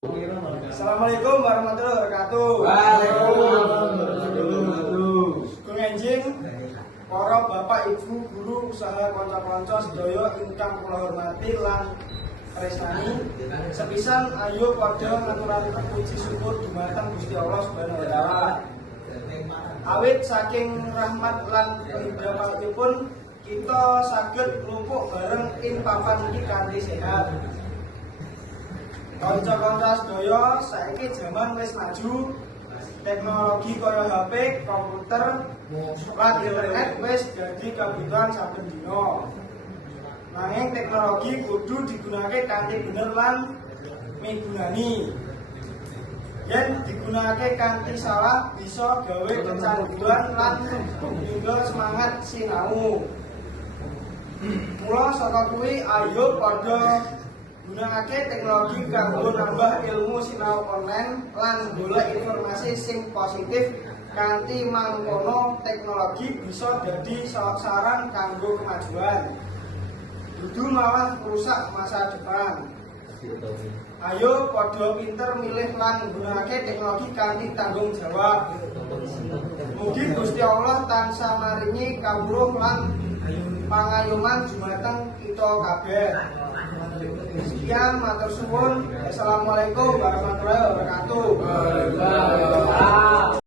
Assalamualaikum warahmatullahi wabarakatuh. Waalaikumsalam warahmatullahi wabarakatuh. Sugeng enjing para bapak ibu guru usaha kanca-kanca sedaya ingkang kula hormati lan tresnani. Sepisan ayo padha ngaturaken puji syukur dumateng Gusti Allah Subhanahu wa taala. Awit saking rahmat lan kehidapanipun kita saged nglumpuk bareng ing papan iki kanthi sehat. Kanca-kanca sedaya, saiki jaman wis maju, teknologi kaya HP, komputer, lan internet wis dadi kebutuhan saben dina. Nanging teknologi kudu digunakake kanthi bener lan migunani. Yen digunakake kanthi salah bisa gawe kecanduan lan ninggal semangat sinau. Mula saka kuwi ayo padha gunakake teknologi kanggo nambah ilmu sinau online lan golek informasi sing positif kanthi mangkono teknologi bisa dadi saran kanggo kemajuan. Dudu malah rusak masa depan. Ayo padha pinter milih lan gunakake teknologi kanthi tanggung jawab. Mugi Gusti Allah tansah maringi kawruh lan pangayuman jumateng kita kabeh. Sekian, matur suwun. Assalamualaikum warahmatullahi wabarakatuh.